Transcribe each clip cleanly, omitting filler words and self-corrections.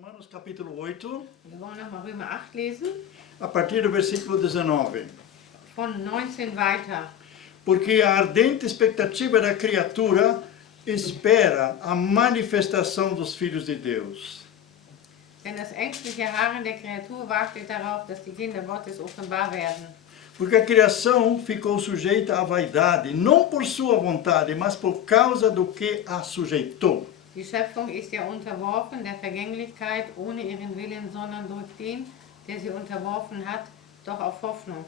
Romanos capítulo 8, Wir wollen nochmal Römer 8 lesen, a partir do versículo 19. von 19 weiter. Porque a ardente expectativa da criatura espera a manifestação dos filhos de Deus. Denn das ängstliche Harren der Kreatur wartet darauf, dass die Kinder Gottes offenbar werden. Porque a criação ficou sujeita à vaidade, não por sua vontade, mas por causa do que a sujeitou. Die Schöpfung ist ja unterworfen der Vergänglichkeit ohne ihren Willen, sondern durch den, der sie unterworfen hat, doch auf Hoffnung.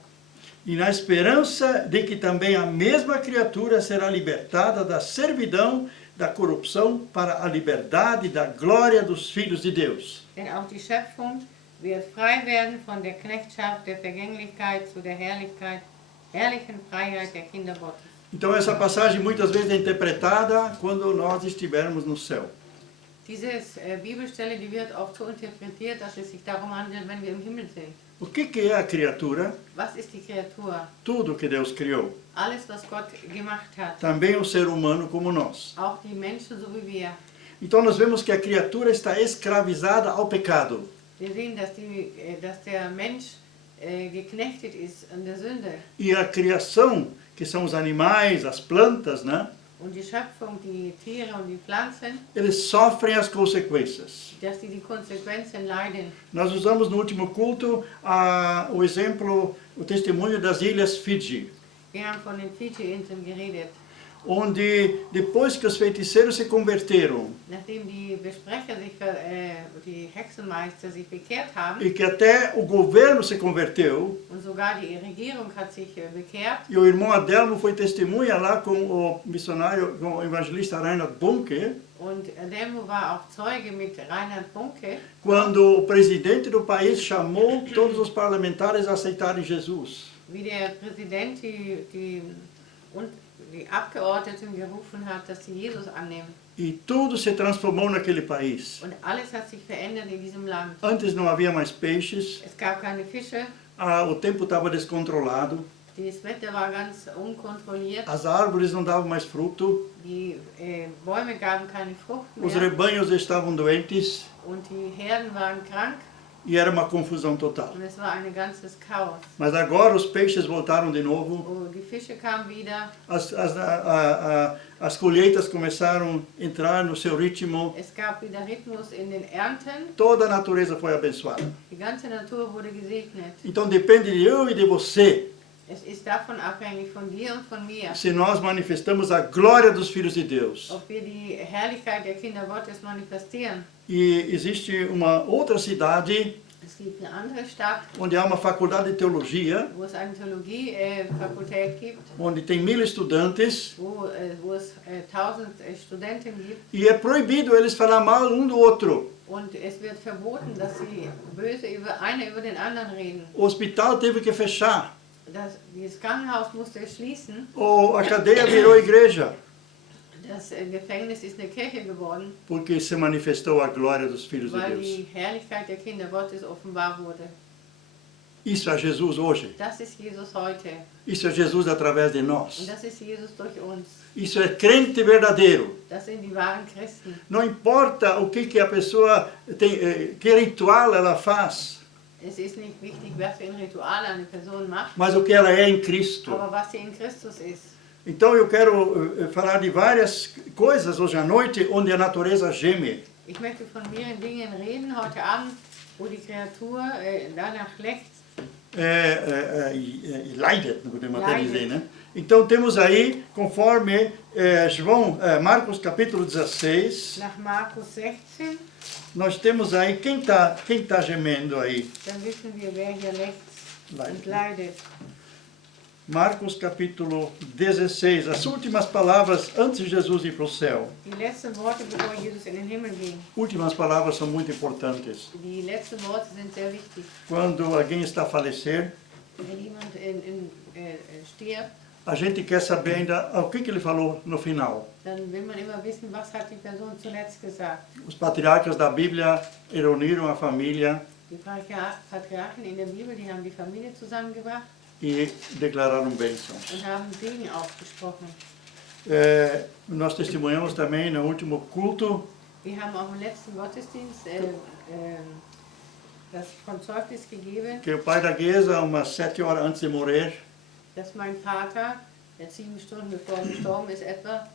E na esperança de que também a mesma criatura será libertada da servidão, da corrupção, para a liberdade da glória dos filhos de Deus. Denn auch die Schöpfung wird frei werden von der Knechtschaft der Vergänglichkeit zu der herrlichen Freiheit der Kinder Gottes. Então essa passagem muitas vezes é interpretada quando nós estivermos no céu. Diese Bibelstelle, die wird oft so interpretiert, dass es sich darum handelt, wenn wir im Himmel sind. O que é a criatura? Was ist die Kreatur? Tudo que Deus criou. Alles, was Gott gemacht hat. Também o ser humano como nós. Auch die Menschen, so wie wir. Então nós vemos que a criatura está escravizada ao pecado. Wir sehen, dass der Mensch geknechtet ist an der Sünde. E a criação, que são os animais, as plantas, né? Und die Schöpfung, die Tiere und die Pflanzen, Eles sofrem as consequências. dass sie die Konsequenzen leiden. Nós usamos no último culto o exemplo, o testemunho das ilhas Fiji, Wir haben von den Fidschi-Inseln geredet. onde depois que os feiticeiros se converteram Nachdem die Besprecher die Hexenmeister sich bekehrt haben e que até o governo se converteu, und sogar die Regierung hat sich bekehrt e o irmão Adelmo foi testemunha lá com o missionário, com o evangelista Reinhard Bonke, und Adelmo war auch Zeuge mit Reinhard Bonke, quando o presidente do país chamou todos os parlamentares a aceitarem Jesus. wie der Präsident die Abgeordneten gerufen hat, dass sie Jesus annehmen. E tudo se transformou naquele país. Und alles hat sich verändert in diesem Land. Antes não havia mais peixes, Es gab keine Fische, o tempo estava descontrolado, das Wetter war ganz unkontrolliert, as árvores não davam mais fruto, die Bäume gaben keine Frucht os mehr rebanhos estavam doentes und die Herden waren krank e era uma confusão total. und es war ein ganzes Chaos. Mas agora os peixes voltaram de novo, Oh, die Fische kamen wieder, as colheitas começaram a entrar no seu ritmo, es gab wieder Rhythmus in den Ernten, toda a natureza foi abençoada. die ganze Natur wurde gesegnet. Então depende de eu e de você, Es ist davon abhängig, von dir und von mir, se nós manifestamos a glória dos filhos de Deus. ob wir die Herrlichkeit der Kinder Gottes manifestieren. E existe uma outra cidade Es gibt eine andere Stadt, onde há uma faculdade de teologia, wo es eine Theologie-Fakultät gibt, onde tem 1000 estudantes, wo es 1000 Studenten gibt. e é proibido eles falar mal um do outro. Und es wird verboten, dass sie böse einer über den anderen reden. O hospital teve que fechar, Dieses Krankenhaus musste schließen. a cadeia virou igreja, Das Gefängnis ist eine Kirche geworden, porque se manifestou a glória dos filhos de weil Deus. die Herrlichkeit der Kinder Gottes offenbar wurde. Isso é Jesus hoje. Das ist Jesus heute. Isso é Jesus através de Und nós. das ist Jesus durch uns. Isso é crente verdadeiro. Das sind die wahren Christen. Não importa o que a pessoa tem, que ritual ela faz, Es ist nicht wichtig, was für ein Ritual eine Person macht, mas o que ela é em Cristo. aber was sie in Christus ist. Então eu quero falar de várias coisas hoje à noite onde a natureza geme. Ich möchte von mehreren Dingen reden heute Abend, wo die Kreatur danach lechzt. E leidet, podemos até Leidet. dizer, né? Então temos aí, conforme Marcos capítulo 16, Nach Markus 16, nós temos aí, quem tá gemendo aí? dann wissen wir, wer hier lechzt Leidet. und leidet. Marcos capítulo 16, as últimas palavras antes de Jesus ir para o céu. Die letzten Worte, bevor Jesus in den Himmel ging. Últimas palavras são muito importantes. Die letzten Worte sind sehr wichtig. Quando alguém está a falecer, Wenn jemand stirbt, a gente quer saber ainda o que ele falou no final. dann will man immer wissen, was hat die Person zuletzt gesagt. Os patriarcas da Bíblia reuniram a família Die Patriarchen in der Bibel, die haben die Familie zusammengebracht e declararam bênçãos. und haben Segen ausgesprochen. Nós testemunhamos também no último culto Wir haben auch im letzten Gottesdienst das von Zeugnis gegeben, que o pai da Guesa, umas 7 horas antes de morrer, dass mein Vater, der 7 Stunden bevor er gestorben ist etwa,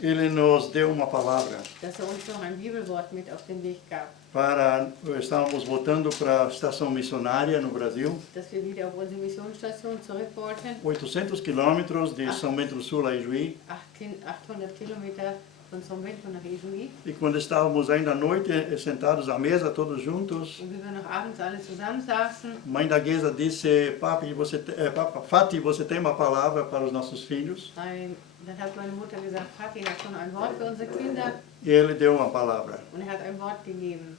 ele nos deu uma palavra dass er uns noch ein Bibelwort mit auf den Weg gab, para... Estávamos voltando para a estação missionária no Brasil, dass wir wieder auf unsere Missionsstation zurück wollten, 800 quilômetros de São Bento do Sul a Ijuí. 800 Kilometer von São Bento nach Ijuí. E quando estávamos ainda à noite sentados à mesa, todos juntos, Und wie wir noch abends alle zusammensaßen, mãe da Guesa disse: Fati, você tem uma palavra para os nossos filhos? dann hat meine Mutter gesagt, Vati hat schon ein Wort für unsere Kinder E ele deu uma palavra. und er hat ein Wort gegeben.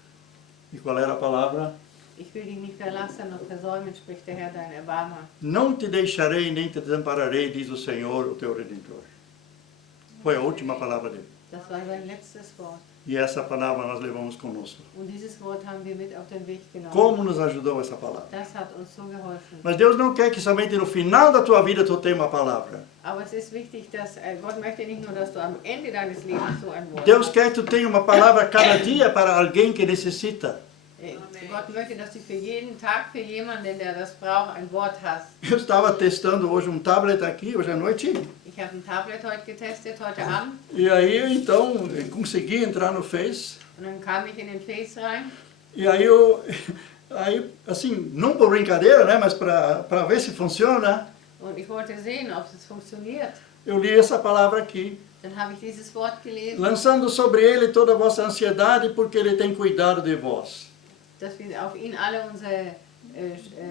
E qual era a palavra? Ich will dich nicht verlassen noch versäumen, spricht der Herr dein Erbarmer. Não te deixarei nem te desampararei, diz o Senhor, o teu Redentor. Foi a última palavra dele. Das war sein letztes Wort. E essa palavra nós levamos conosco. Und dieses Wort haben wir mit auf den Weg genommen. Como nos ajudou essa palavra? Das hat uns so geholfen. Mas Deus não quer que somente no final da tua vida tu tenha uma palavra. Aber es ist wichtig, dass Gott möchte nicht nur, dass du am Ende deines Lebens so ein Wort Deus hast. quer que tu tenha uma palavra cada dia para alguém que necessita. Gott möchte, dass du für jeden Tag, für jemanden, der das braucht, ein Wort hast. Eu estava testando hoje um tablet aqui, hoje à noite. Ich habe ein Tablet heute getestet, heute Abend. E aí, então, eu consegui entrar no Face. Und dann kam ich in den Face rein. E aí, assim, não por brincadeira, né, mas para ver se funciona, Und ich wollte sehen, ob es funktioniert. eu li essa palavra aqui. Dann habe ich dieses Wort gelesen, Lançando sobre ele toda a vossa ansiedade, porque ele tem cuidado de vós. dass wir auf ihn alle unsere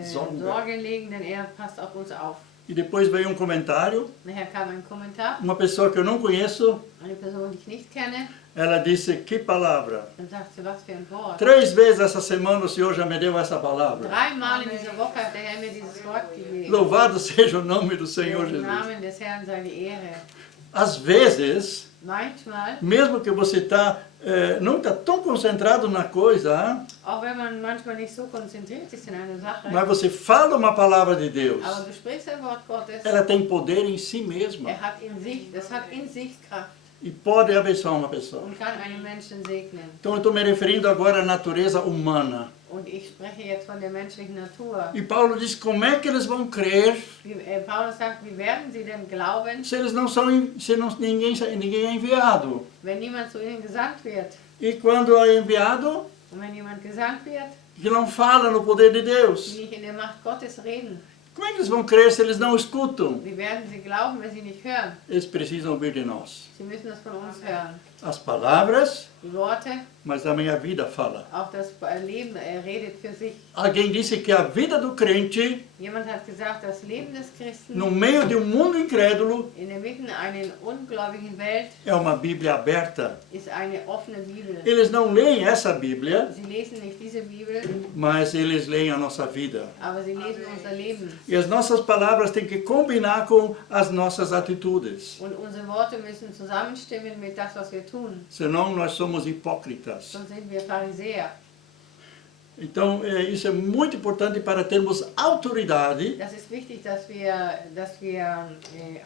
Sorgen legen, denn er passt auf uns auf. E depois veio um comentário. Nachher kam ein Kommentar, Uma pessoa que eu não conheço, eine Person, die ich nicht kenne, ela disse: que palavra! dann sagt sie, was für ein Wort. 3 vezes essa semana o Senhor já me deu essa palavra. 3-mal in dieser Woche hat der Herr mir dieses Wort gegeben. Louvado seja o nome do Senhor Im Jesus. Namen des Herrn sei die Ehre. Às vezes, Manchmal, mesmo que você não está tão concentrado na coisa, auch wenn man manchmal nicht so konzentriert ist in einer Sache, mas você fala uma palavra de Deus, aber du sprichst ein Wort Gottes, ela tem poder em si mesma hat in sich Kraft e pode abençoar uma pessoa. und kann einen Menschen segnen. Então eu estou me referindo agora à natureza humana. Und ich spreche jetzt von der menschlichen Natur. E Paulo diz: como é que eles vão crer Paulus sagt, wie werden sie denn glauben, se eles não são, ninguém é enviado? wenn niemand zu ihnen gesandt wird? E quando é enviado, Und wenn jemand gesandt wird, que não fala no poder de die Deus. nicht in der Macht Gottes reden, Como é que eles vão crer se eles não escutam? wie werden sie glauben, wenn sie nicht hören? Eles precisam ouvir de nós. Sie müssen das von uns hören. As palavras, Die Worte, mas também a vida fala. auch das Leben, er redet für sich. Alguém disse que a vida do crente, Jemand hat gesagt, das Leben des Christen no meio de um mundo incrédulo, in der Mitte einer ungläubigen Welt é uma Bíblia aberta. ist eine offene Bibel. Eles não leem essa Bíblia, Sie lesen nicht diese Bibel, mas eles leem a nossa vida. aber sie lesen unser Leben. E as nossas palavras têm que combinar com as nossas atitudes. Und unsere Worte müssen zusammenstimmen mit das, was wir tun. Senão nós somos hipócritas. Sonst sind wir Pharisäer. Então, isso é muito importante para termos autoridade Das ist wichtig, dass wir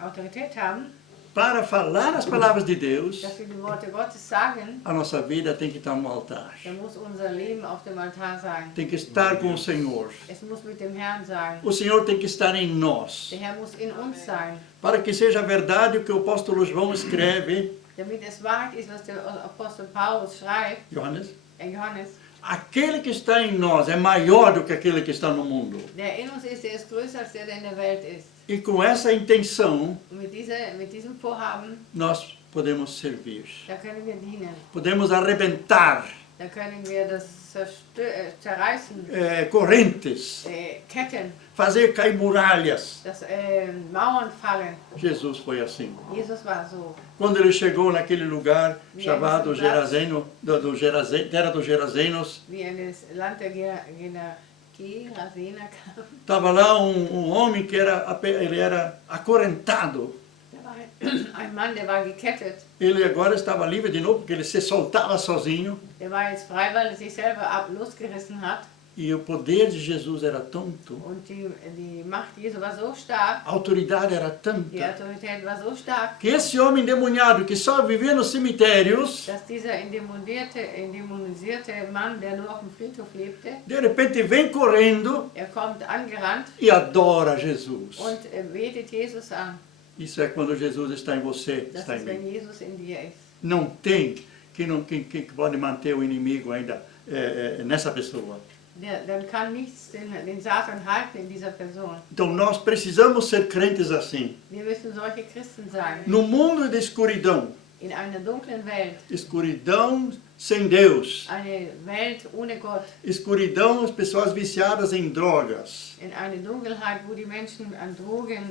Autorität haben, para falar as palavras de Deus. dass wir die Worte Gottes sagen. A nossa vida tem que estar no altar. Dann muss unser Leben auf dem Altar sein. Tem que estar com o Senhor. Es muss mit dem Herrn sein. O Senhor tem que estar em nós. Der Herr muss in uns sein. Para que seja verdade o que o apóstolo João escreve, Damit es Wahrheit ist, was der Apostel Paulus schreibt, Johannes, Johannes, aquele que está em nós é maior do que aquele que está no mundo. der in uns ist, der ist größer als der in der Welt ist. E com essa intenção, Und mit diesem Vorhaben, nós podemos servir. da können wir dienen. Podemos arrebentar Da können wir das zerreißen, correntes, Ketten, fazer cair muralhas. dass Mauern fallen. Jesus foi assim. Jesus war so. Quando ele chegou naquele lugar Wie chamado esse lugar. Gerazeno, terra dos Gerazenos, Wie in das Land der Gerasener kam. estava lá um homem que ele era acorrentado. Da war ein Mann, der war gekettet. Ele agora estava livre de novo, porque ele se soltava sozinho. Der war jetzt frei, weil er sich selber losgerissen hat. E o poder de Jesus era tanto, Und die Macht Jesu war so stark, a autoridade era die tanta, Autorität war so stark, que esse homem endemoniado que só vivia nos cemitérios, dass dieser endämonisierte Mann, der nur auf dem Friedhof lebte, de repente vem correndo kommt angerannt e adora Jesus. und betet Jesus an. Isso é quando Jesus está em você, Das está em ist, wenn mim. Jesus in dir ist. Não tem quem pode manter o inimigo ainda nessa pessoa. Dann kann nichts den Satan halten in dieser Person. Então nós precisamos ser crentes assim. Wir müssen solche Christen sein. No mundo de escuridão, In einer dunklen Welt, escuridão sem Deus, eine Welt ohne Gott, escuridão, as pessoas viciadas em drogas, in eine Dunkelheit, wo die Menschen an Drogen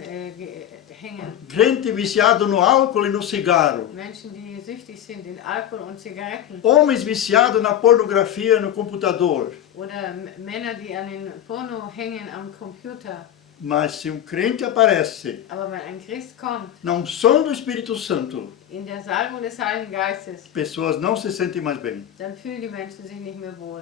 hängen. gente viciado no álcool e no cigarro, Menschen, die süchtig sind in Alkohol und Zigaretten. homens viciados na pornografia no computador. Oder Männer, die an den Porno hängen am Computer. Mas se um crente aparece Aber wenn ein Christ kommt, na unção do Espírito Santo, in der Salbung des Heiligen Geistes, pessoas não se sentem mais bem. dann fühlen die Menschen sich nicht mehr wohl.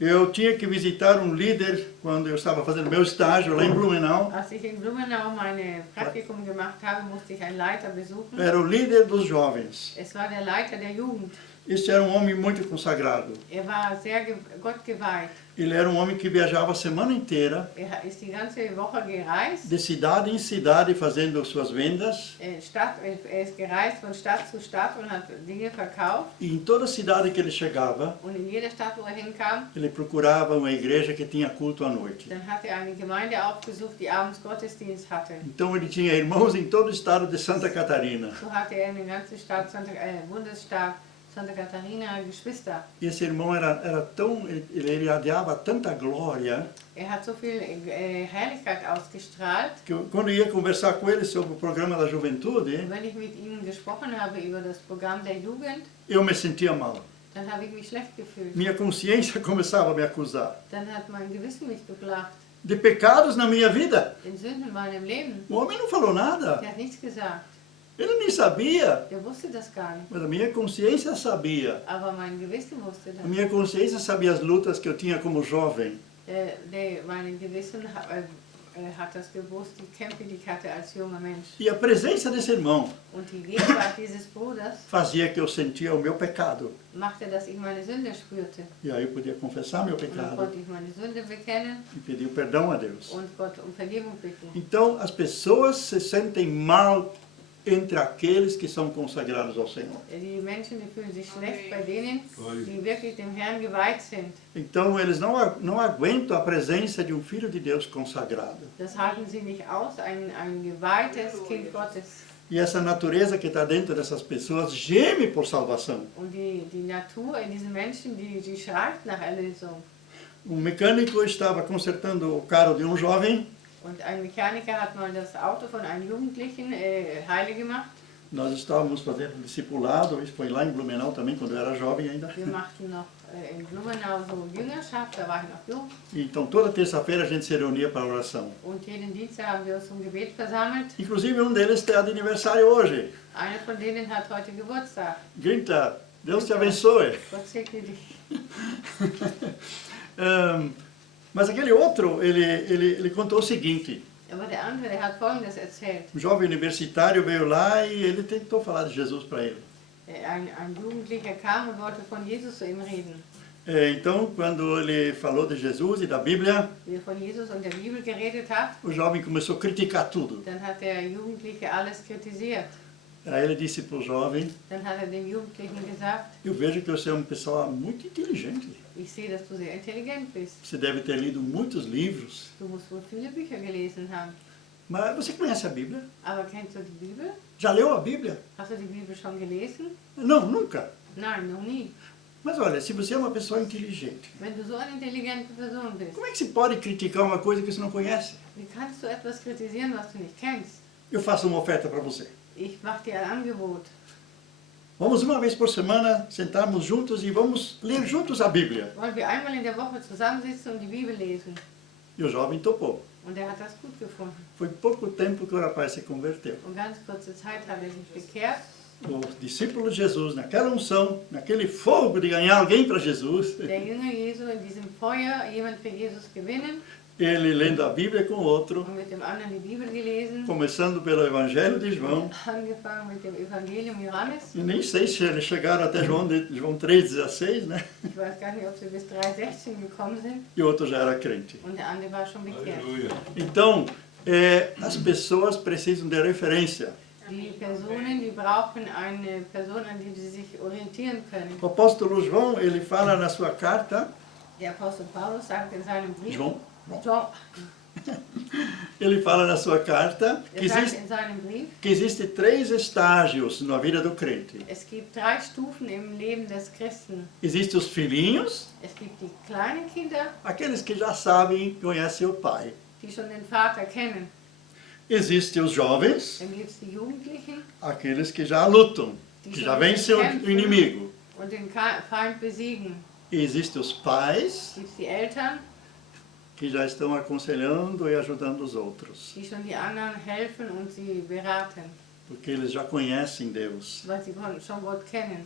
Eu tinha que visitar um líder quando eu estava fazendo meu estágio lá em Blumenau. Als ich in Blumenau mein Praktikum gemacht habe, musste ich einen Leiter besuchen. Era o líder dos jovens. Es war der Leiter der Jugend. Este era um homem muito consagrado. Er war sehr Gott geweiht. Ele era um homem que viajava a semana inteira, Er ist die ganze Woche gereist. de cidade em cidade, fazendo suas vendas. Er ist gereist von Stadt zu Stadt und hat Dinge verkauft. E em toda cidade que ele chegava, Und in jeder Stadt, wo er hinkam, ele procurava uma igreja que tinha culto à noite. dann hat er eine Gemeinde aufgesucht, die abends Gottesdienst hatte. Então ele tinha irmãos em todo o estado de Santa Catarina. So hatte er in den ganzen Bundesstaat Santa Catarina Geschwister. E esse irmão era tão... ele irradiava tanta glória, Er hat so viel Herrlichkeit ausgestrahlt. que quando eu ia conversar com ele sobre o programa da juventude, Wenn ich mit ihm gesprochen habe über das Programm der Jugend, eu me sentia mal. dann habe ich mich schlecht gefühlt. Minha consciência começava a me acusar. Dann hat mein Gewissen mich beklagt. De pecados na minha vida. Den Sünden in meinem Leben. O homem não falou nada. Der hat nichts gesagt. Ele nem sabia. Der wusste das gar nicht. Mas a minha consciência sabia. Aber mein Gewissen wusste A das. minha consciência sabia as lutas que eu tinha como jovem. Mein Gewissen hat das gewusst, die Kämpfe, die ich hatte als junger Mensch. E a presença desse irmão Und die Gegenwart dieses Bruders fazia que eu sentia o meu pecado. machte, dass ich meine Sünde spürte. E aí eu podia confessar meu Und dann pecado konnte ich meine Sünde bekennen e pedir perdão a Deus. und Gott um Vergebung bitten. Então as pessoas se sentem mal entre aqueles que são consagrados ao Senhor. Die Menschen, die fühlen sich schlecht bei denen, die wirklich dem Herrn geweiht sind. Então eles não aguentam a presença de um filho de Deus consagrado. Das halten sie nicht aus, ein geweihtes Kind Gottes. E essa natureza que está dentro dessas pessoas geme por salvação. Und die Natur in diesen Menschen, die schreit nach Erlösung. Um mecânico estava consertando o carro de um jovem. Und ein Mechaniker hat mal das Auto von einem Jugendlichen heile gemacht. Nós estávamos fazendo discipulado, isso foi lá em Blumenau também, quando eu era jovem ainda. Wir machten noch in Blumenau so Jüngerschaft, da war ich noch jung. Então toda terça-feira a gente se reunia para oração. Und jeden Dienstag haben wir uns zum Gebet versammelt. Inclusive um deles está de aniversário hoje. Einer von denen hat heute Geburtstag. Grita, Deus te abençoe. Gott segne dich. Mas aquele outro, ele contou o seguinte. Aber der andere, der hat Folgendes erzählt. Um jovem universitário veio lá e ele tentou falar de Jesus para ele. Ein Jugendlicher kam und wollte von Jesus zu ihm reden. Então, quando ele falou de Jesus e da Bíblia, Wie er von Jesus und der Bibel geredet hat, o jovem começou a criticar tudo. dann hat der Jugendliche alles kritisiert. Aí ele disse para o jovem, Dann hat er dem Jugendlichen gesagt, eu vejo que você é uma pessoa muito inteligente. ich sehe, dass du sehr intelligent bist. Você deve ter lido muitos livros. Du musst wohl viele Bücher gelesen haben. Mas você conhece a Bíblia? Aber kennst du die Bibel? Já leu a Bíblia? Hast du die Bibel schon gelesen? Não, nunca. Nein, noch nie. Mas olha, se você é uma pessoa inteligente, Wenn du so eine intelligente Person bist, como é que se pode criticar uma coisa que você não conhece? wie kannst du etwas kritisieren, was du nicht kennst? Eu faço uma oferta para você. Ich mache dir ein Angebot. Vamos uma vez por semana sentarmos juntos e vamos ler juntos a Bíblia. Wollen wir einmal in der Woche zusammensitzen und die Bibel lesen? E o jovem topou. Und er hat das gut gefunden. Foi pouco tempo que o rapaz se converteu. Und ganz kurze Zeit hat er sich bekehrt. os discípulos de Jesus, naquela unção, naquele fogo de ganhar alguém para Jesus, Der Jünger Jesu in diesem Feuer jemand für Jesus gewinnen ele lendo a Bíblia com outro, und mit dem anderen die Bibel gelesen, começando pelo Evangelho de João. angefangen mit dem Evangelium Johannes. E nem sei se eles chegaram até João 3,16, né? Ich weiß gar nicht, ob sie bis 3,16 gekommen sind E o outro já era crente. und der andere war schon bekehrt. Então, as pessoas precisam de referência. Die Personen, die brauchen eine Person, an die sie sich orientieren können. O apóstolo João, ele fala na sua carta, Der Apostel Paulus sagt in seinem Brief, João, Ele fala na sua carta sagt in seinem Brief, que existe 3 estágios na vida do crente. es gibt 3 Stufen im Leben des Christen. Existem os filhinhos, Es gibt die kleinen Kinder, aqueles que já sabem, conhecem o pai. die schon den Vater kennen. Existem os jovens, Dann gibt es die Jugendlichen aqueles que já lutam, que já vencem o inimigo. und den Feind besiegen. E existem os pais, Gibt es die Eltern, que já estão aconselhando e ajudando os outros, die schon die anderen helfen und sie beraten, porque eles já conhecem Deus. weil sie schon Gott kennen.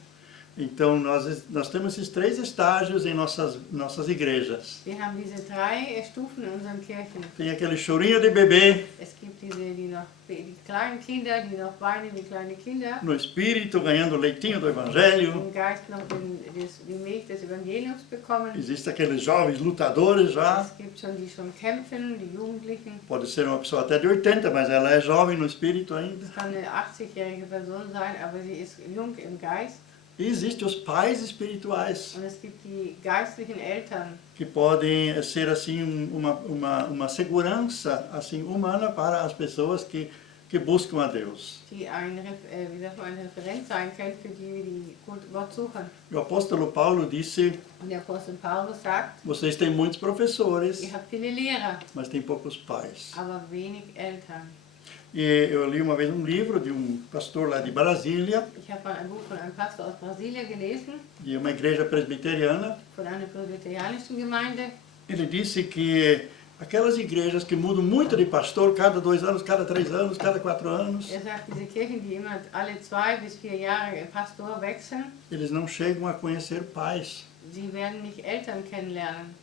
Então, nós temos esses 3 estágios em nossas igrejas. Wir haben diese 3 Stufen in unseren Kirchen. Tem aquele chorinho de bebê, Es gibt die kleinen Kinder, die noch weinen wie kleine Kinder. no espírito, ganhando o leitinho do Evangelho. Im Geist noch die Milch des Evangeliums bekommen. Existem aqueles jovens lutadores já. Es gibt schon die schon kämpfen, die Jugendlichen. Pode ser uma pessoa até de 80, mas ela é jovem no espírito ainda. Es kann eine 80-jährige Person sein, aber sie ist jung im Geist. E existem os pais espirituais, Und es gibt die geistlichen Eltern, que podem ser assim uma segurança assim humana para as pessoas que buscam a Deus. die eine Referenz sein können für die, die Gott suchen. O apóstolo Paulo disse: Und der Apostel Paulus sagt, vocês têm muitos professores, ihr habt viele Lehrer, mas tem poucos pais. aber wenig Eltern. E eu li uma vez um livro de um pastor lá de Brasília, Ich habe mal ein Buch von einem Pastor aus Brasilien gelesen, de uma igreja presbiteriana. von einer presbyterianischen Gemeinde. Ele disse que aquelas igrejas que mudam muito de pastor cada 2 anos, cada 3 anos, cada 4 anos, Er sagt, diese Kirchen, die immer alle 2 bis 4 Jahre Pastor wechseln, eles não chegam a conhecer pais. sie werden nicht Eltern kennenlernen,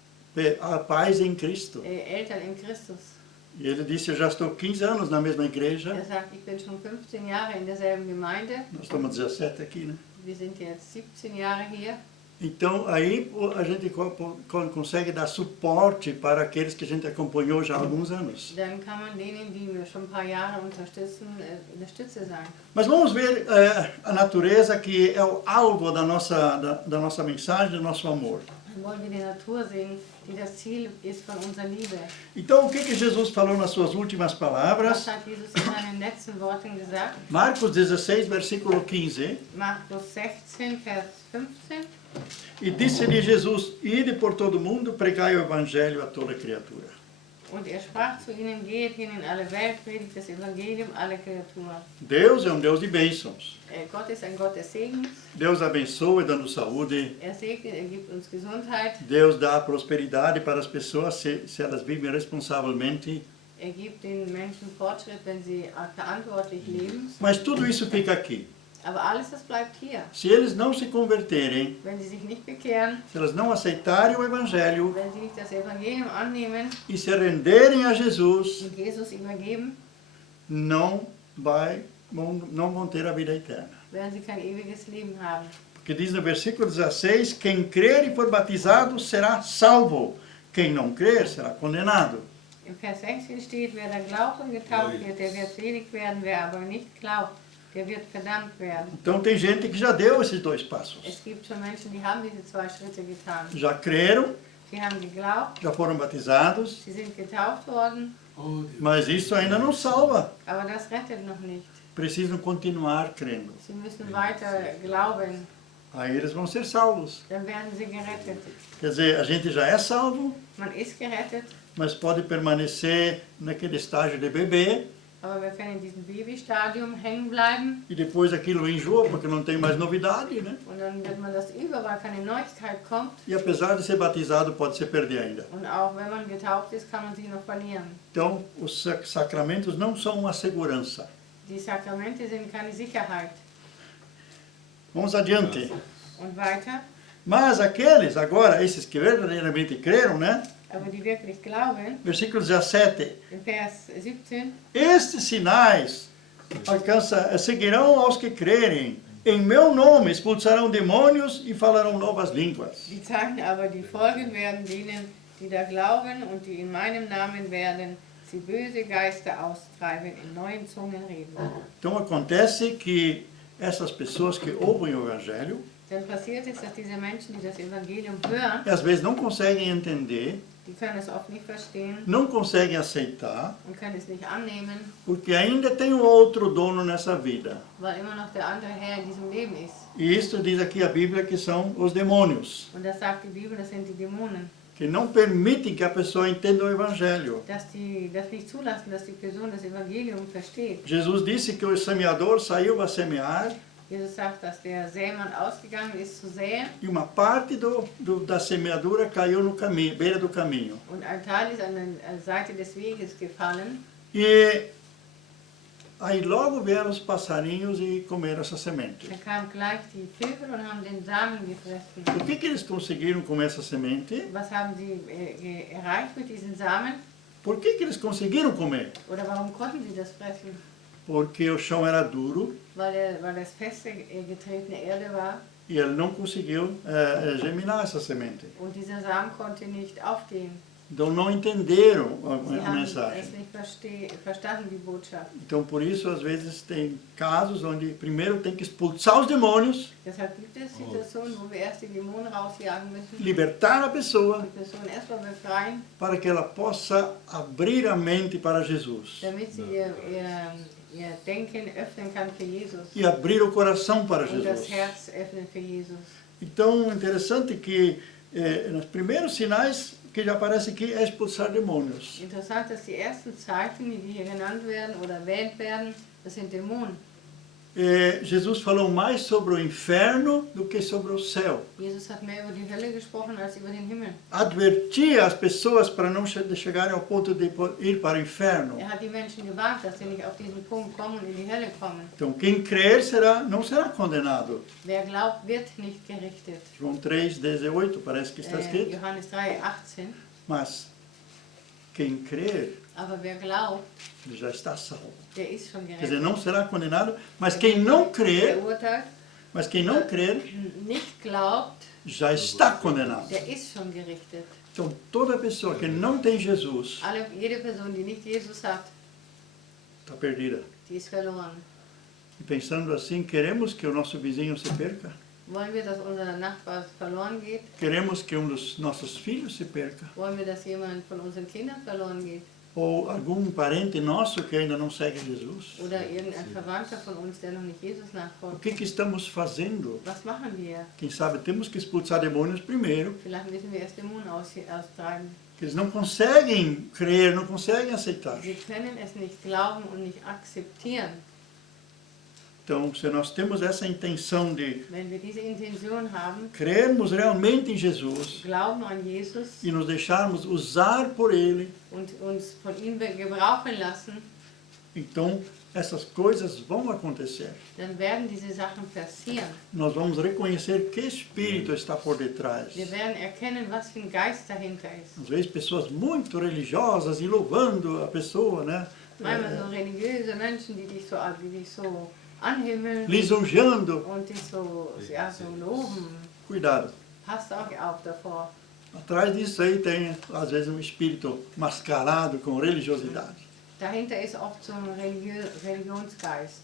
Pais em Cristo. Eltern in Christus. E ele disse: eu já estou 15 anos na mesma igreja. Er sagt, ich bin schon 15 Jahre in derselben Gemeinde, Nós estamos 17 aqui, né? wir sind jetzt 17 Jahre hier. Então aí a gente consegue dar suporte para aqueles que a gente acompanhou já há alguns anos. Dann kann man denen, die wir schon ein paar Jahre unterstützen, eine Stütze sein. Mas vamos ver a natureza que é o alvo da nossa mensagem, do nosso amor. Dann wollen wir die Natur sehen, die das Ziel ist von unserer Liebe. Então o que Jesus falou nas suas últimas Was palavras? hat Jesus in seinen letzten Worten gesagt? Marcos 16, versículo 15. Markus 16, Vers 15. E disse-lhe Jesus: ide por todo mundo, pregai o evangelho a toda criatura. Und er sprach zu ihnen, geht hin in alle Welt, predigt das Evangelium alle Kreaturen. Deus é um Deus de bênçãos. Gott ist ein Gott des Segens. Deus abençoa dando saúde. Er segnet, er gibt uns Gesundheit. Deus dá prosperidade para as pessoas se elas vivem responsavelmente. Er gibt den Menschen Fortschritt, wenn sie verantwortlich leben. Mas tudo isso fica aqui. Aber alles das bleibt hier. Se eles não se converterem, Wenn sie sich nicht bekehren, se elas não aceitarem o evangelho wenn sie nicht das Evangelium annehmen e se renderem a Jesus, und Jesus übergeben, não vão ter a vida eterna. werden sie kein ewiges Leben haben. Porque diz no versículo 16, quem crer e for batizado será salvo, quem não crer será condenado. Im Vers 16 steht, wer da glaubt und getauft wird, der wird selig werden, wer aber nicht glaubt, der wird verdammt werden. Então tem gente que já deu esses 2 passos. Es gibt schon Menschen, die haben diese 2 Schritte getan. Já creram, Sie haben geglaubt, já foram batizados, sie sind getauft worden, mas isso ainda não salva. aber das rettet noch nicht. Precisam continuar crendo. Sie müssen weiter glauben, Aí eles vão ser salvos. dann werden sie gerettet. Quer dizer, a gente já é salvo, Man ist gerettet, mas pode permanecer naquele estágio de bebê aber wir können in diesem Babystadium hängen bleiben e depois aquilo enjoa porque não tem mais novidade, né? und dann wird man das über, weil keine Neuigkeit kommt. E apesar de ser batizado, pode se perder ainda. Und auch wenn man getauft ist, kann man sich noch verlieren. Então, os sacramentos não são uma segurança. Die Sakramente sind keine Sicherheit. Vamos adiante. Und weiter, Mas aqueles, agora, esses que verdadeiramente creram, né? aber die wirklich glauben, Versículo 17. in Vers 17, Estes sinais seguirão aos que crerem. Em meu nome expulsarão demônios e falarão novas línguas. die Zeichen aber, die folgen werden denen, die da glauben und die in meinem Namen werden sie böse Geister austreiben, in neuen Zungen reden. Então acontece que essas pessoas que ouvem o Evangelho, Dann passiert es, dass diese Menschen, die das Evangelium hören, às vezes não conseguem entender, die können es oft nicht verstehen não conseguem aceitar, und können es nicht annehmen, porque ainda tem um outro dono nessa vida. weil immer noch der andere Herr in diesem Leben ist. E isto diz aqui a Bíblia que são os demônios, Und das sagt die Bibel, das sind die Dämonen, que não permitem que a pessoa entenda o Evangelho. dass die das nicht zulassen, dass die Person das Evangelium versteht. Jesus disse que o semeador saiu a semear Jesus sagt, dass der Sämann ausgegangen ist zu säen e uma parte da semeadura caiu no caminho, beira do caminho. und ein Teil ist an der Seite des Weges gefallen. E aí logo vieram os passarinhos e comeram essa semente. Da kamen gleich die Vögel und haben den Samen gefressen. O que eles conseguiram comer essa semente? Was haben sie erreicht mit diesen Samen? Por que eles conseguiram comer? Oder warum konnten sie das fressen? Porque o chão era duro Weil das feste getretene Erde war e ele não conseguiu germinar essa semente. und dieser Samen konnte nicht aufgehen. Então não entenderam Sie a haben mensagem. es nicht verstanden, die Botschaft. Então por isso às vezes tem casos onde primeiro tem que expulsar os demônios, Deshalb gibt es Situationen, wo wir erst die Dämonen rausjagen müssen, libertar a pessoa die Person erstmal befreien, para que ela possa abrir a mente para Jesus damit sie ihr Denken öffnen kann für Jesus e abrir o coração para und das Jesus. Herz öffnen für Jesus. Então interessante que nos primeiros sinais que já aparece aqui é expulsar demônios. Interessant, dass die ersten Zeichen, die hier genannt werden oder erwähnt werden, das sind Dämonen. Jesus falou mais sobre o inferno do que sobre o céu. Jesus hat mehr über die Hölle gesprochen als über den Himmel. Advertia as pessoas para não chegarem ao ponto de ir para o inferno. Er hat die Menschen gewarnt, dass sie nicht auf diesen Punkt kommen und in die Hölle kommen. Então quem crer não será condenado. Wer glaubt, wird nicht gerichtet. João 3:18 parece que está escrito. Johannes 3,18. Mas quem crer Aber wer glaubt, já está salvo. der ist schon Quer dizer, gerettet. não será condenado, mas quem não crer, Verurteilt, nicht glaubt, já está condenado. der ist schon gerichtet. Então toda pessoa que não tem Jesus Jede Person, die nicht Jesus hat, está perdida. die ist verloren. E pensando assim, queremos que o nosso vizinho se perca? Wollen wir, dass unser Nachbar verloren geht? Queremos que dos nossos filhos se perca? Wollen wir, dass jemand von unseren Kindern verloren geht? Ou algum parente nosso que ainda não segue Jesus? Oder irgendein Verwandter von uns, der noch nicht Jesus O nachfolgt? que estamos fazendo? Was machen wir? Quem sabe temos que expulsar demônios primeiro, Vielleicht müssen wir erst Dämonen austreiben. que eles não conseguem crer, não conseguem aceitar. Sie können es nicht glauben und nicht akzeptieren. Então, se nós temos essa intenção de Wenn wir diese Intention haben, crermos realmente em Jesus glauben an Jesus e nos deixarmos usar por Ele, und uns von ihm gebrauchen lassen, então essas coisas vão acontecer. dann werden diese Sachen passieren. Nós vamos reconhecer que Espírito está por detrás. Wir werden erkennen, was für ein Geist dahinter ist. Às vezes pessoas muito religiosas e louvando a pessoa, né? Manchmal so religiöse Menschen, die dich so anhimmeln Lisonjeando. und dich so loben. Cuidado. Passt auch auf davor. Atrás disso aí tem, às vezes, um espírito mascarado com religiosidade. Dahinter ist oft so ein Religionsgeist.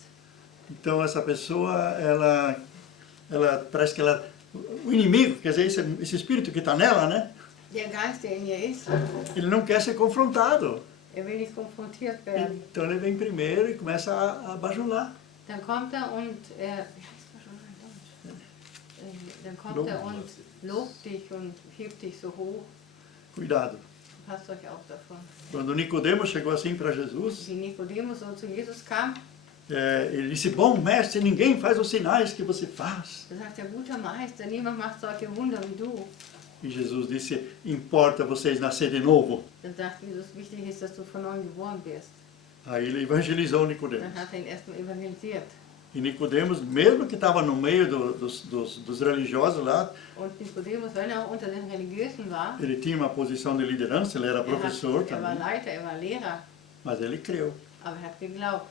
Então, essa pessoa, ela parece que o inimigo, quer dizer, esse espírito que está nela, né? Der Geist, der in ihr ist, Ele não quer ser confrontado. will nicht konfrontiert werden. Então, ele vem primeiro e começa a bajular. Dann kommt und, wie heißt das schon in Deutsch? Dann kommt und lobt dich und hebt dich so hoch. Cuidado. Passt euch auf davon. Quando Nicodemo chegou assim para Jesus, Wie Nikodemus so zu Jesus kam, ele disse, bom mestre, ninguém faz os sinais que você faz. da sagt der guter Meister, niemand macht solche Wunder wie du. E Jesus disse, importa vocês nascer de novo. Dann sagt Jesus, wichtig ist, dass du von neuem geboren wirst. Aí ele evangelizou Nicodemo. Dann hat er ihn erstmal evangelisiert. E Nicodemos, mesmo que estava no meio dos religiosos lá, Und Nikodemus, wenn er auch unter den Religiösen war, ele tinha uma posição de liderança, ele era professor er war também, Leiter, er war Lehrer, mas ele creu. aber er hat geglaubt.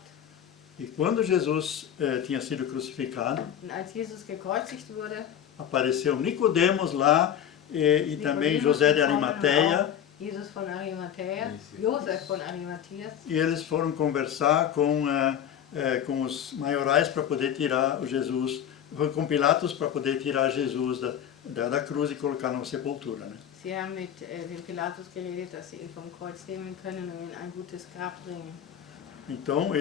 E quando Jesus tinha sido crucificado, Und als Jesus gekreuzigt wurde, apareceu Nicodemos lá e também José de Arimateia, Jesus von Arimathea, Josef von Arimatheas, e eles foram conversar com os maiorais para poder tirar o Jesus, com Pilatos para poder tirar Jesus da cruz e colocar numa sepultura, né? sie haben mit dem Pilatus geredet, dass sie ihn vom Kreuz nehmen können und in ein gutes Grab bringen. Então,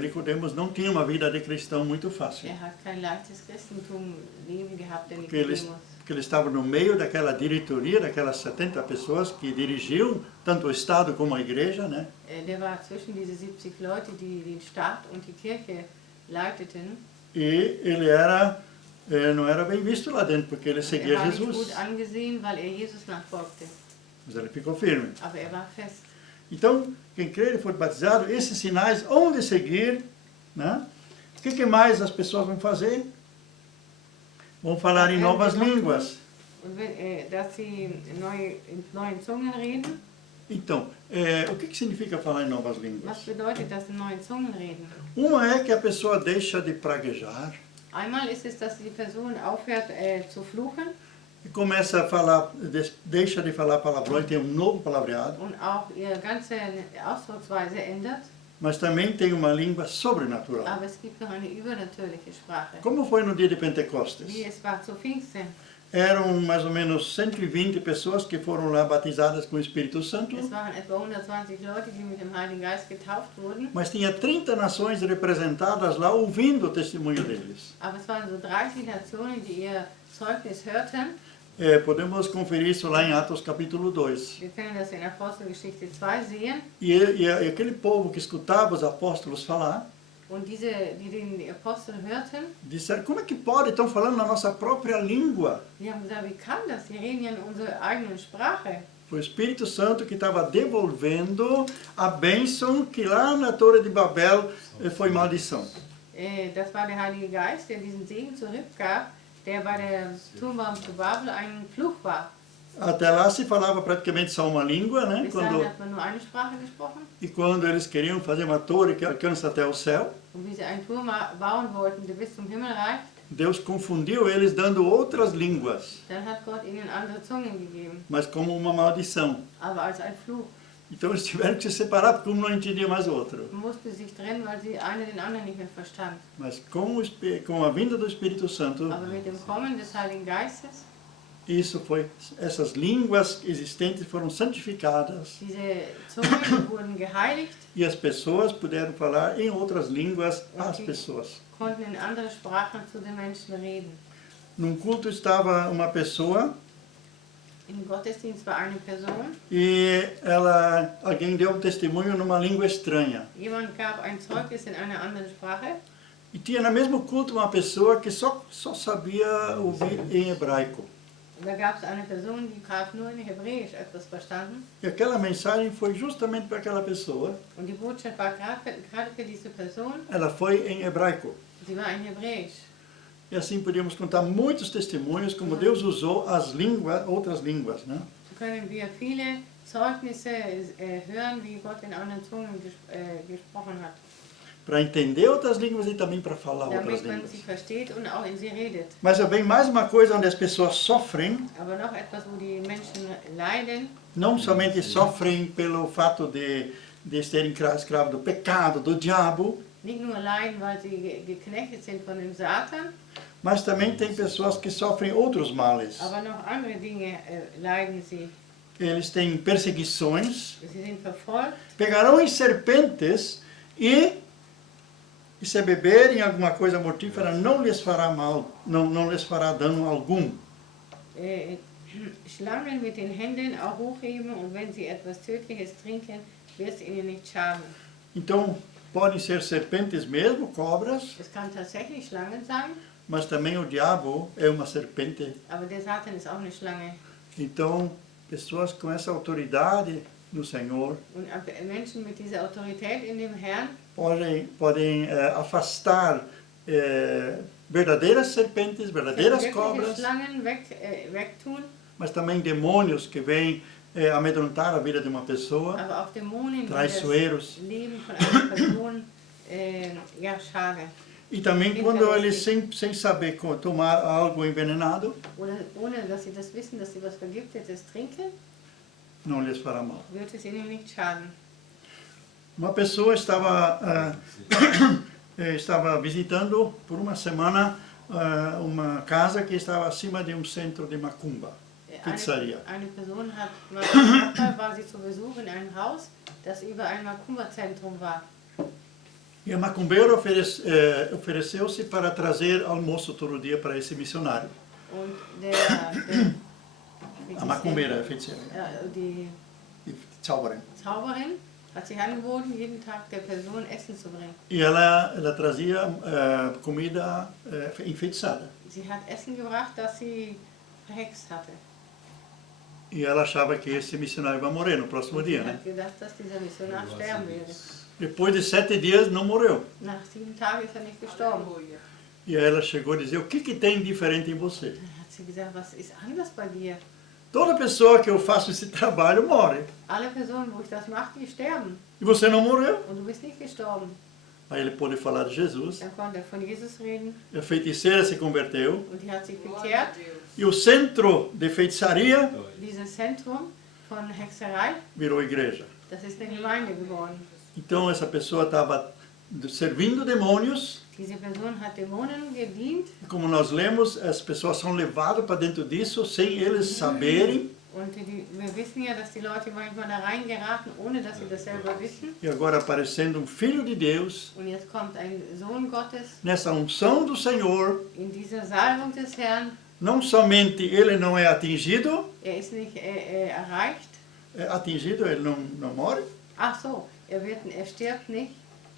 Nicodemos não tinha uma vida de cristão muito fácil, Er hat kein leichtes Christentum-Leben gehabt, der porque ele Nikodemus. estava no meio daquela diretoria, daquelas 70 pessoas que dirigiam tanto o Estado como a igreja, né? Der war zwischen diese 70 Leute, die den Staat und die Kirche leiteten. E ele não era bem visto lá dentro, porque ele seguia Er war nicht Jesus, gut angesehen, weil er Jesus nachfolgte, mas ele ficou firme. aber er war fest. Então, quem crê e for batizado, esses sinais hão de seguir, né? O que mais as pessoas vão fazer? Vão falar em novas línguas. Und dass sie in neuen Zungen reden. Então, o que significa falar em novas línguas? Was bedeutet das, in neuen Zungen reden? Uma é que a pessoa deixa de praguejar Einmal ist es, dass die Person aufhört zu fluchen e começa a falar, deixa de falar palavrões, tem novo palavreado, und auch ihre ganze Ausdrucksweise ändert. mas também tem uma língua sobrenatural. Aber es gibt noch eine übernatürliche Sprache. Como foi no dia de Pentecostes? Wie es war zu Pfingsten. Eram mais ou menos 120 pessoas que foram lá batizadas com o Espírito Santo, Es waren etwa 120 Leute, die mit dem Heiligen Geist getauft wurden. mas tinha 30 nações representadas lá ouvindo o testemunho deles. Aber es waren so 30 Nationen, die ihr Zeugnis hörten. Podemos conferir isso lá em Atos capítulo 2. Wir können das in Apostelgeschichte 2 sehen. E aquele povo que escutava os apóstolos falar, Und diese, die den Apostel hörten, disseram, como é que pode? Estão falando na nossa própria língua. die haben gesagt, wie kann das? Die reden ja in unserer eigenen Sprache. Foi o Espírito Santo que estava devolvendo a bênção que lá na Torre de Babel foi maldição. Das war der Heilige Geist, der diesen Segen zurückgab, der bei der Turmbaum zu Babel ein Fluch war. Até lá se falava praticamente só uma língua, né? Bis dahin hat man nur eine Sprache gesprochen. E quando eles queriam fazer uma torre que alcança até o céu, Und wie sie einen Turm bauen wollten, der bis zum Himmel reicht, Deus confundiu eles dando outras línguas, dann hat Gott ihnen andere Zungen gegeben, mas como uma maldição. aber als ein Fluch. Então eles tiveram que se separar porque um não entendia mais o outro. Man musste sich trennen, weil sie einer den anderen nicht mehr verstand. Mas com a vinda do Espírito Santo, Aber mit dem Kommen des Heiligen Geistes, essas línguas existentes foram santificadas diese Zungen wurden geheiligt, e as pessoas puderam falar em outras línguas às pessoas. konnten in andere Sprachen zu den Menschen reden. Num culto estava uma pessoa Im Gottesdienst war eine Person, e alguém deu um testemunho numa língua estranha. jemand gab ein Zeugnis in einer anderen Sprache E tinha no mesmo culto uma pessoa que só sabia ouvir em hebraico. und da gab es eine Person, die hat nur in Hebräisch etwas verstanden E aquela mensagem foi justamente para aquela pessoa. und die Botschaft war gerade für diese Person, Ela foi em hebraico. sie war in Hebräisch. E assim podíamos contar muitos testemunhos como Deus usou outras línguas, né? So können wir viele Zeugnisse hören, wie Gott in anderen Zungen gesprochen hat, Para entender outras línguas e também para falar outras damit man línguas. sie versteht und auch in sie redet. Mas vem mais uma coisa onde as pessoas sofrem, Aber noch etwas, wo die Menschen leiden, não somente sofrem pelo fato de serem escravos do pecado, do diabo, nicht nur leiden, weil sie geknechtet sind von dem Satan, mas também tem pessoas que sofrem outros males. aber noch andere Dinge leiden sie. Eles têm perseguições, Sie sind verfolgt, pegarão em serpentes e se beberem alguma coisa mortífera não lhes fará mal, não lhes fará dano algum. Schlangen mit den Händen auch hochheben und wenn sie etwas Tödliches trinken, wird es ihnen nicht schaden. Então, podem ser serpentes mesmo, cobras, Es kann tatsächlich Schlangen sein, mas também o diabo é uma serpente. aber der Satan ist auch eine Schlange. Então, pessoas com essa autoridade no Senhor Und Menschen mit dieser Autorität in dem Herrn podem afastar verdadeiras serpentes, verdadeiras Wirkliche cobras, Schlangen wegtun, mas também demônios que vêm amedrontar a vida de uma pessoa, aber auch Dämonen, die traiçoeiros. das Leben von einer Person schaden. E também quando eles, sem saber tomar algo envenenado, Oder ohne dass sie das wissen, dass sie was Vergiftetes trinken, não lhes fará mal. wird es ihnen nicht schaden. Uma pessoa estava visitando por uma semana uma casa que estava acima de um centro de macumba, pizzaria. Eine Person war sie zu Besuch in einem Haus, das über ein Macumba-Zentrum war. E a macumbeira ofereceu-se para trazer almoço todo dia para esse missionário. Und A macumbeira, a feiticeira. die Zauberin. Zauberin hat sich angeboten, jeden Tag der Person Essen zu bringen. E ela trazia comida enfeitiçada. Sie hat Essen gebracht, das sie verhext hatte. E ela achava que esse missionário vai morrer no próximo Sie dia, né? hat gedacht, dass dieser Missionar sterben würde. Depois de 7 dias, não morreu. Nach 7 Tagen ist er nicht gestorben. E aí ela chegou a dizer, o que tem diferente em você? Dann hat sie gesagt, was ist anders bei dir? Toda pessoa que eu faço esse trabalho morre. Alle Personen, wo ich das mache, die sterben. E você não morreu. Und du bist nicht gestorben. Aí ele pôde falar de Jesus. Dann konnte er von Jesus reden A feiticeira se converteu. und die hat sich bekehrt. E o centro de feitiçaria Dieses Zentrum von Hexerei, virou igreja. das ist eine Gemeinde geworden. Então essa pessoa estava servindo demônios. Diese Person hat Dämonen gedient E como nós lemos, as pessoas são levadas para dentro disso sem eles saberem. und wir wissen ja, dass die Leute manchmal da reingeraten, ohne dass sie das selber wissen. E agora aparecendo um filho de Deus, Und jetzt kommt ein Sohn Gottes nessa unção do Senhor, in dieser Salbung des Herrn. não somente ele não é atingido, Er ist nicht erreicht. ele não morre, Ach so, er stirbt nicht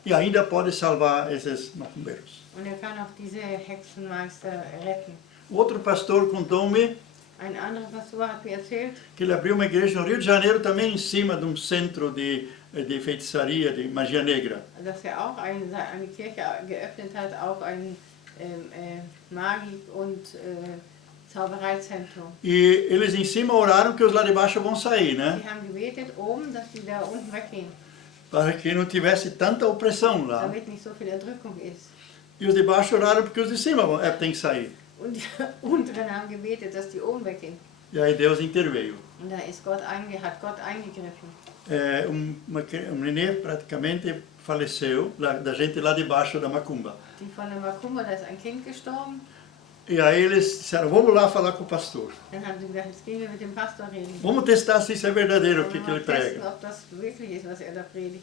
e ainda pode salvar esses macumbeiros. und er kann auch diese Hexenmeister retten. Outro pastor contou-me Ein anderer Pastor hat mir erzählt, que ele abriu uma igreja no Rio de Janeiro, também em cima de um centro de feitiçaria, de magia negra. dass er auch eine Kirche geöffnet hat, auch ein Magik- und Zaubereizentrum. E eles em cima oraram que os lá de baixo vão sair, né? Die haben gebetet oben, dass die da unten weggehen, Para que não tivesse tanta opressão lá. damit nicht so viel Erdrückung ist. E os de baixo oraram porque os de cima têm que sair. Und die unteren haben gebetet, dass die oben weggehen. E aí Deus interveio. Und da ist hat Gott eingegriffen. Um nenê praticamente faleceu, da gente lá de baixo da macumba. Die von der Macumba, da ist ein Kind gestorben. E aí eles disseram, vamos lá falar com o pastor. Dann haben sie gesagt, jetzt gehen wir mit dem Pastor reden. Vamos testar se isso é verdadeiro o Wollen que wir ele mal testen, prega. ob das wirklich ist, was er da predigt.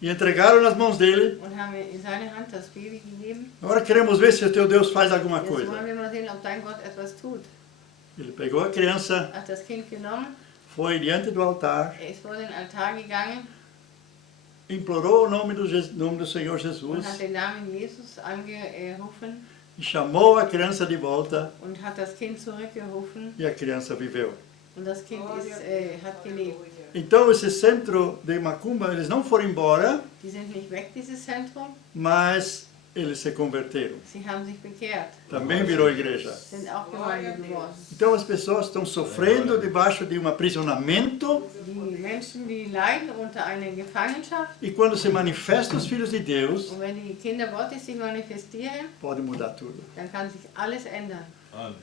E entregaram nas mãos dele. Und haben in seine Hand das Baby gegeben. Agora queremos ver se o teu Deus faz alguma Jetzt coisa. wollen wir mal sehen, ob dein Gott etwas tut. Ele pegou a criança, Hat das Kind genommen, foi diante do altar, er ist vor den Altar gegangen implorou o nome do Senhor und Jesus hat den Namen Jesus angerufen e chamou a criança de volta und hat das Kind zurückgerufen e a criança viveu. und das Kind hat gelebt. Então esse centro de macumba, eles não foram embora, Die sind nicht weg, dieses Zentrum, mas eles se converteram. sie haben sich bekehrt, Também virou igreja. sind auch Gemeinde geworden. Então as pessoas estão sofrendo debaixo de um aprisionamento Die Menschen, die leiden unter einer Gefangenschaft e quando se manifestam os filhos de Deus, und wenn die Kinder Gottes sich manifestieren, pode mudar tudo. dann kann sich alles ändern.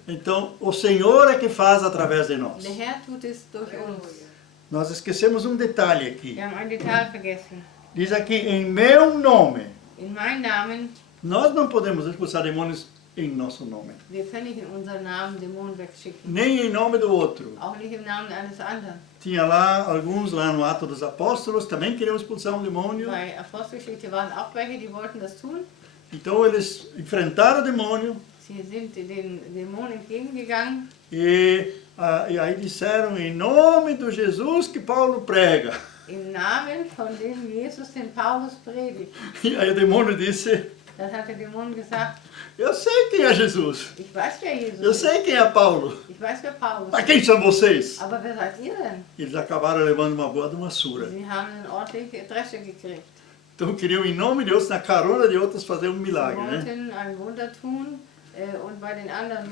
Então o Senhor é que faz através de nós. Der Herr tut es durch uns. Nós esquecemos um detalhe aqui. Wir haben ein Detail vergessen. Diz aqui, em meu nome. In meinem Namen, Nós não podemos expulsar demônios em nosso nome. wir können nicht in unserem Namen Dämonen wegschicken. Nem em nome do outro. Auch nicht im Namen eines anderen. Tinha lá alguns lá no Ato dos Apóstolos, também queriam expulsar um demônio. Bei Apostelgeschichte waren auch welche, die wollten das tun. Então eles enfrentaram o demônio Sie sind den Dämonen entgegengegangen e aí disseram, em nome do Jesus que Paulo prega. im Namen von dem Jesus, den Paulus predigt. E aí o demônio disse, Das hat der Dämon gesagt, eu sei quem é Jesus. ich weiß, wer Jesus Eu ist. sei quem é Paulo. Ich weiß, wer Paulus Mas ist. quem são vocês? Aber wer seid ihr denn? Eles acabaram levando uma boa de uma surra. Sie haben eine ordentliche Dresche gekriegt. Então queriam, em nome de Deus, na carona de outros, fazer um Sie milagre, né? wollten ein Wunder tun und bei den anderen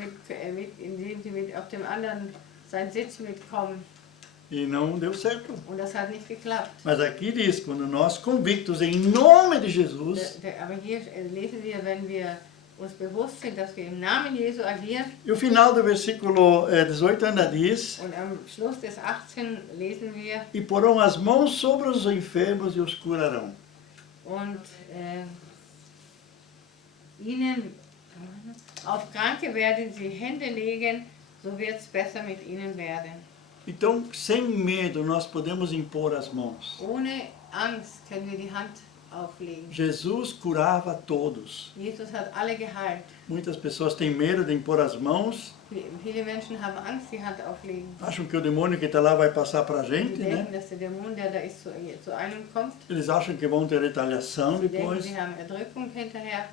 indem sie auf dem anderen seinen Sitz mitkommen. E não deu certo. Und das hat nicht geklappt. Mas aqui diz, quando nós convictos em nome de Jesus, Aber hier lesen wir, wenn wir uns bewusst sind, dass wir im Namen Jesu agieren. e o final do versículo 18 ainda diz, Und am Schluss des 18 lesen wir, e porão as mãos sobre os enfermos e os curarão. und ihnen auf Kranke werden sie Hände legen, so wird es besser mit ihnen werden. Então, sem medo, nós podemos impor as mãos. Ohne Angst können wir die Hand auflegen. Jesus curava todos. Jesus hat alle geheilt. Muitas pessoas têm medo de impor as mãos, Viele Menschen haben Angst, die Hand auflegen. acham que o demônio que está lá vai passar para a Sie gente, denken, né? dass der Dämon, der da ist, zu einem kommt. Eles acham que vão ter retaliação Sie denken, depois. sie haben Erdrückung hinterher.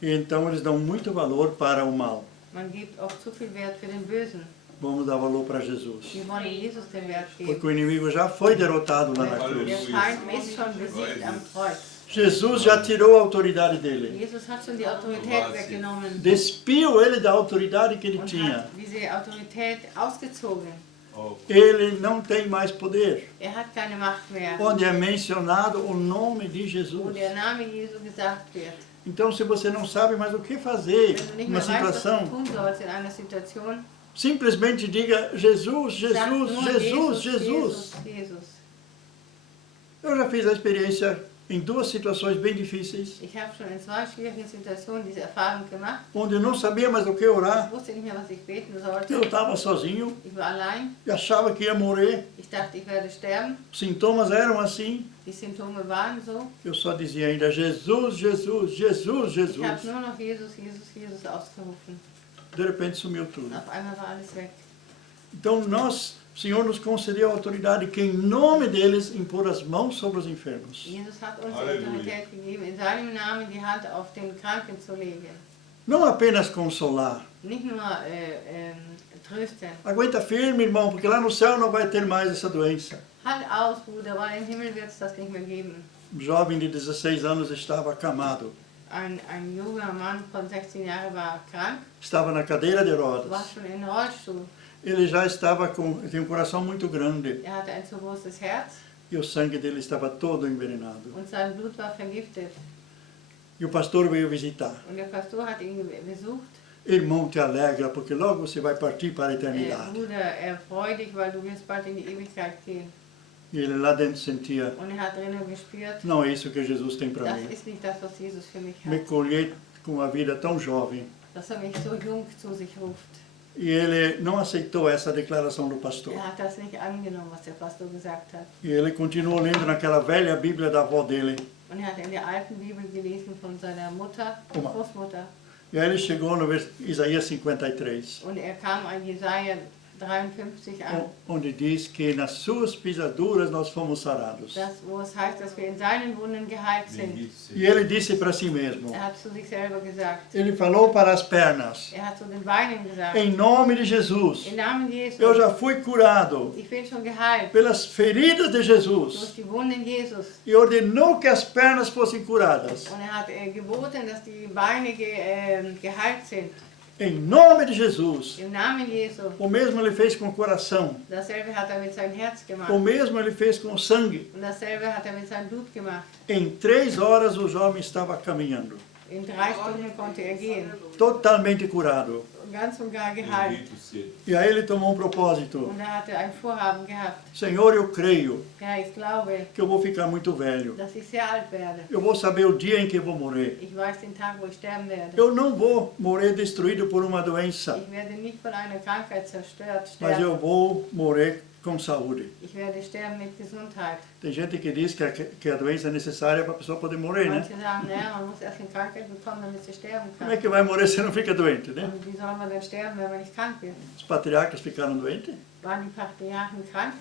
E então eles dão muito valor para o mal. Man gibt oft zu viel Wert für den Bösen. Vamos dar valor para Jesus. Sie wollen Jesus den Wert Porque geben. o inimigo já foi derrotado lá na Der cruz. Feind ist schon besiegt am Kreuz. Jesus já tirou a autoridade dele. Jesus hat schon die Autorität weggenommen Despiu ele da autoridade que ele und tinha. hat diese Autorität ausgezogen. Ele não tem mais poder. Hat keine Macht mehr, Onde é mencionado o nome de wo Jesus. der Name Jesu gesagt wird. Então, se você não sabe mais o que fazer Wenn du nicht numa mehr weißt, was situação, du tun sollst in einer Situation, simplesmente diga Jesus, sag Jesus, nur Jesus, Jesus. Jesus, Jesus. Eu já fiz a experiência em duas situações bem difíceis, Ich habe schon in 2 schwierigen Situationen diese Erfahrung gemacht. onde eu não sabia mais o que Ich orar. wusste nicht mehr, was ich beten sollte. Eu estava sozinho Ich war allein. e achava que ia morrer. Ich dachte, ich werde sterben. Os sintomas eram assim. Die Symptome waren so. Eu só dizia ainda Jesus, Jesus, Jesus, Ich habe Jesus. nur noch Jesus, Jesus, Jesus ausgerufen. De repente sumiu tudo. Auf einmal war alles weg. Então o Senhor nos concedeu a autoridade que em nome deles impor as mãos sobre os enfermos. Jesus hat uns die Halleluja. Autorität gegeben, in seinem Namen die Hand auf den Kranken zu legen. Não apenas consolar. Nicht nur trösten. Aguenta firme, irmão, porque lá no céu não vai ter mais essa doença. Halt aus, Bruder, weil im Himmel wird es das nicht mehr geben. Um jovem de 16 anos estava acamado. Ein junger Mann von 16 Jahren war krank, Estava na cadeira de war rodas. schon in Rollstuhl. Ele já estava tinha um coração muito grande Er hatte ein zu großes Herz e o sangue dele estava todo envenenado. und sein Blut war vergiftet. E o pastor veio visitar. Und der Pastor hat ihn besucht. Irmão, te alegra, porque logo você vai partir para a eternidade. Bruder, freu dich, weil du wirst bald in die Ewigkeit gehen. E ele lá dentro sentia, Und er hat drinnen gespürt, não é isso que Jesus tem para das mim. ist nicht das, was Jesus für mich Me hat. colhei com uma vida tão jovem. Dass mich so jung zu sich ruft. E ele não aceitou essa declaração do pastor. Hat das nicht angenommen, was der Pastor gesagt hat. E ele continuou lendo naquela velha Bíblia da avó dele. Und er hat in der alten Bibel gelesen von seiner Mutter, Oma. Großmutter. E aí ele chegou no Isaías 53, Und er kam an Jesaja 53 an, onde diz que nas suas pisaduras nós fomos sarados. wo es heißt, dass wir in seinen Wunden geheilt sind. E ele disse para si mesmo, Er hat zu sich selber gesagt. ele falou para as pernas, Er hat zu den Beinen gesagt. em nome de Jesus, Im Namen Jesu. eu já fui curado Ich bin schon geheilt. pelas feridas de Durch Jesus. die Wunden Jesus. E ordenou que as pernas fossem curadas. Und er hat geboten, dass die Beine geheilt sind. Em nome de Jesus. Im Namen Jesu. O mesmo ele fez com o coração. Dasselbe hat er mit seinem Herz gemacht. O mesmo ele fez com o sangue. Und dasselbe hat er mit seinem Blut gemacht. Em 3 horas o jovem estava caminhando, In 3 Stunden konnte er gehen. totalmente curado. Ganz und gar geheilt. E aí ele tomou um propósito. Und er hatte ein Vorhaben gehabt. Senhor, eu creio Ja, ich glaube, que eu vou ficar muito velho. dass ich sehr alt werde. Eu vou saber o dia em que eu vou morrer. Ich weiß den Tag, wo ich sterben werde. Eu não vou morrer destruído por uma doença, Ich werde nicht von einer Krankheit zerstört mas sterben. eu vou morrer com saúde. Ich werde sterben mit Gesundheit. Tem gente que diz que a doença é necessária para a pessoa poder morrer, né? Manche sagen, naja, man muss erst eine Krankheit bekommen, damit sie sterben Como kann. é que vai morrer se não fica doente, né? Und wie soll man denn sterben, wenn man nicht krank wird? Os patriarcas ficaram doentes. Waren die Patriarchen krank?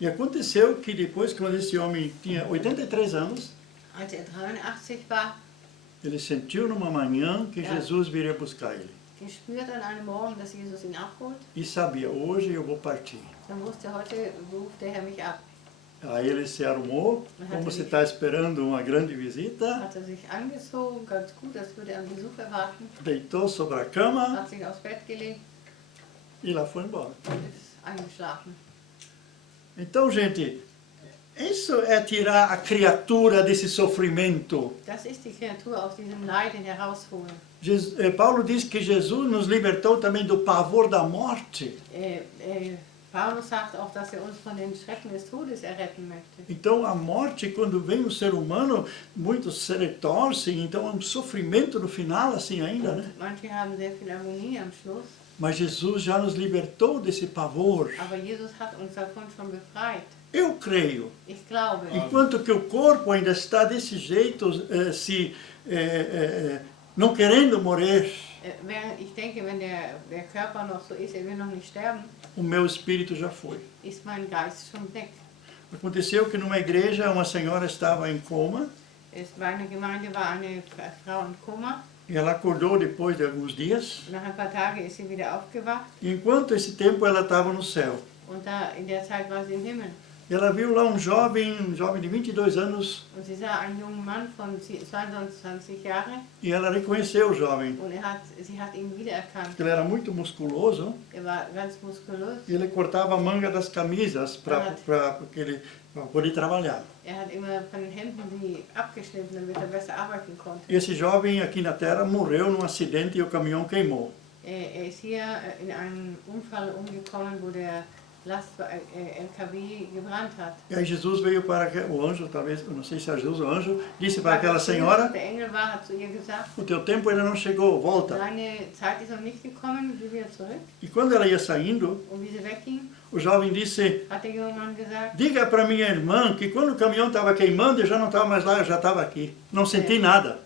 E aconteceu que depois, quando esse homem tinha 83 anos, Als er 83 war, ele sentiu numa manhã que Jesus viria buscar ele. gespürt an einem Morgen, dass Jesus ihn abholt. E sabia, hoje eu vou partir. Dann wusste er, heute ruft der Herr mich ab. Aí ele se arrumou, como se está esperando uma grande visita, Hat sich angezogen, ganz gut, als würde er einen Besuch erwarten. deitou sobre a cama Hat sich aufs Bett gelegt e lá foi embora. und ist eingeschlafen. Então, gente, isso é tirar a criatura desse sofrimento. Das ist die Kreatur aus diesem Leiden herausholen. Paulo diz que Jesus nos libertou também do pavor da morte. Paulus sagt auch, dass er uns von den Schrecken des Todes erretten möchte. Então, a morte, quando vem no ser humano, muitos se retorcem, então é um sofrimento no final, assim ainda, né? Manche haben sehr viel Agonie am Schluss, Mas Jesus já nos libertou desse pavor. aber Jesus hat uns davon schon befreit. Eu creio. Ich glaube, Enquanto que o corpo ainda está desse jeito, não querendo morrer, ich denke, wenn der Körper noch so ist, er will noch nicht sterben, o meu espírito já foi. ist mein Geist schon weg. Aconteceu que numa igreja uma senhora estava em coma Bei einer Gemeinde war eine Frau im Koma. e ela acordou depois de alguns dias. Nach ein paar Tagen ist sie wieder aufgewacht E enquanto esse tempo ela estava no céu. und in der Zeit war sie im Himmel. E ela viu lá um jovem de 22 anos, Und sie sah einen jungen Mann von 22 Jahren e ela reconheceu o jovem. und sie hat ihn wiedererkannt. Ele era muito musculoso War ganz muskulös. e ele cortava a manga das camisas para poder trabalhar. Hat immer von den Hemden die abgeschnitten, damit er besser arbeiten konnte. Esse jovem aqui na Terra morreu num acidente e o caminhão queimou. Ist hier in einen Unfall umgekommen, wo der LKW gebrannt hat. E aí Jesus veio para o anjo, talvez, eu não sei se é Jesus ou o anjo, disse para aquela senhora: Der Engel hat zu ihr gesagt, o teu tempo ainda não chegou, volta. deine Zeit ist noch nicht gekommen, geh wieder zurück. E quando ela ia saindo, Und wie sie wegging, o jovem disse: hat der junge Mann gesagt, diga para minha irmã que quando o caminhão estava queimando, eu já não estava mais lá, eu já estava aqui. Não senti nada.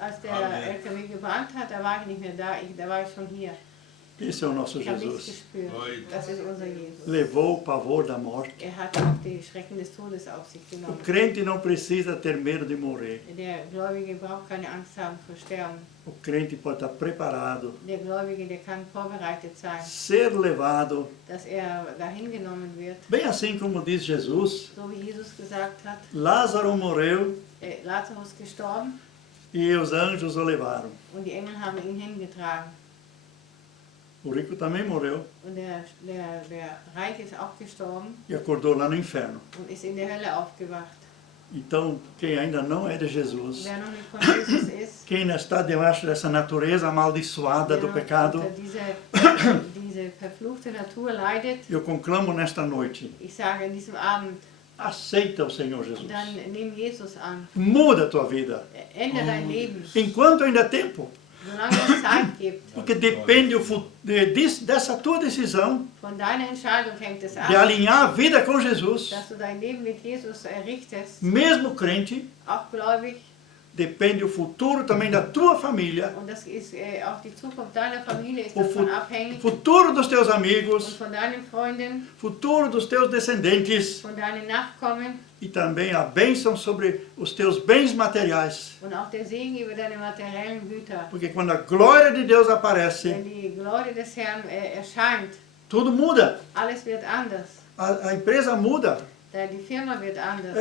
als der LKW gebrannt hat, da war ich nicht mehr da war ich schon hier. Esse é o nosso Ich habe nichts Jesus. gespürt. Das ist unser Jesus. Levou o pavor da morte. Hat auch die Schrecken des Todes auf sich O genommen. crente não precisa ter medo de morrer. Der Gläubige braucht keine Angst haben vor Sterben. O crente pode estar preparado, Der Gläubige, der kann vorbereitet sein, ser levado, dass dahin genommen wird. bem assim como diz Jesus. So wie Jesus gesagt hat, Lázaro morreu Lazarus gestorben e os anjos o levaram. und die Engel haben ihn hingetragen. O rico também morreu Und der Reiche ist auch gestorben e acordou lá no inferno. und ist in der Hölle aufgewacht. Então, quem ainda não é de Jesus, Wer noch nicht von Jesus ist, quem ainda está debaixo dessa natureza amaldiçoada der do noch pecado, unter diese verfluchte Natur leidet, eu conclamo nesta noite: ich sage an diesem Abend, aceita o Senhor Jesus. dann nimm Jesus an. Muda a tua vida. Ändere dein Leben, Enquanto ainda há tempo. solange es Zeit gibt. Porque depende dessa tua decisão Von deiner Entscheidung hängt es de ab, alinhar a vida com Jesus. dass du dein Leben mit Jesus errichtest, Mesmo crente, auch gläubig. depende o futuro também da tua família, Und das ist auch die Zukunft deiner Familie ist o davon abhängig. futuro dos teus Und amigos, von deinen Freunden, futuro dos teus descendentes von deinen Nachkommen e também a bênção sobre os teus bens materiais. und auch der Segen über deine materiellen Güter. Porque quando a glória de Deus aparece, Wenn die Glorie des Herrn erscheint, tudo muda. alles wird anders. A empresa muda, Die Firma wird anders.